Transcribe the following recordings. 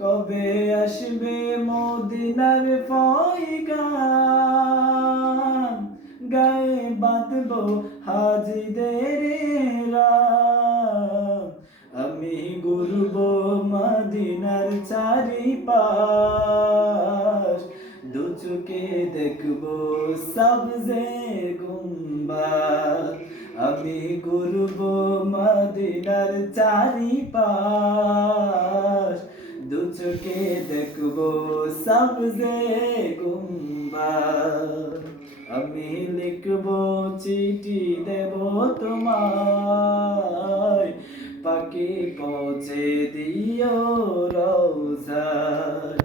কবে আসবে মদিনার পয়গাম, গায়ে বাঁধবো হাজিদের রাম। আমি ঘুরবো মদিনার চারিপাশ, দু চোখে দেখবো সবজে গুম্বাদ। আমি ঘুরবো মদিনার চারিপাশ, দু চোখে দেখবো সবজে গুম্বাদ। আমি লিখবো চিঠি দেব তোমায়, পাখি পৌঁছে দিও রওজায়।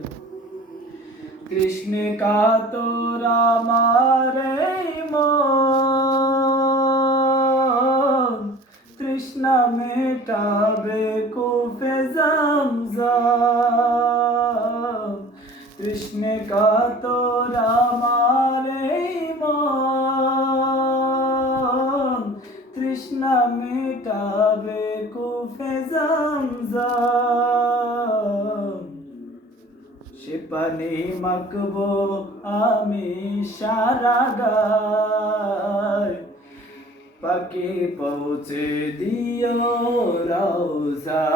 কৃষ্ণ কাতর আমার এই মন, তৃষ্ণা মেটাবে কুফে জমজম। কৃষ্ণ কাতর আমার এই মন, তৃষ্ণা মেটাবে কুফে জমজম। সে পানি মাখবো আমি সারা গায়, পাখি পৌঁছে দিও রওজা।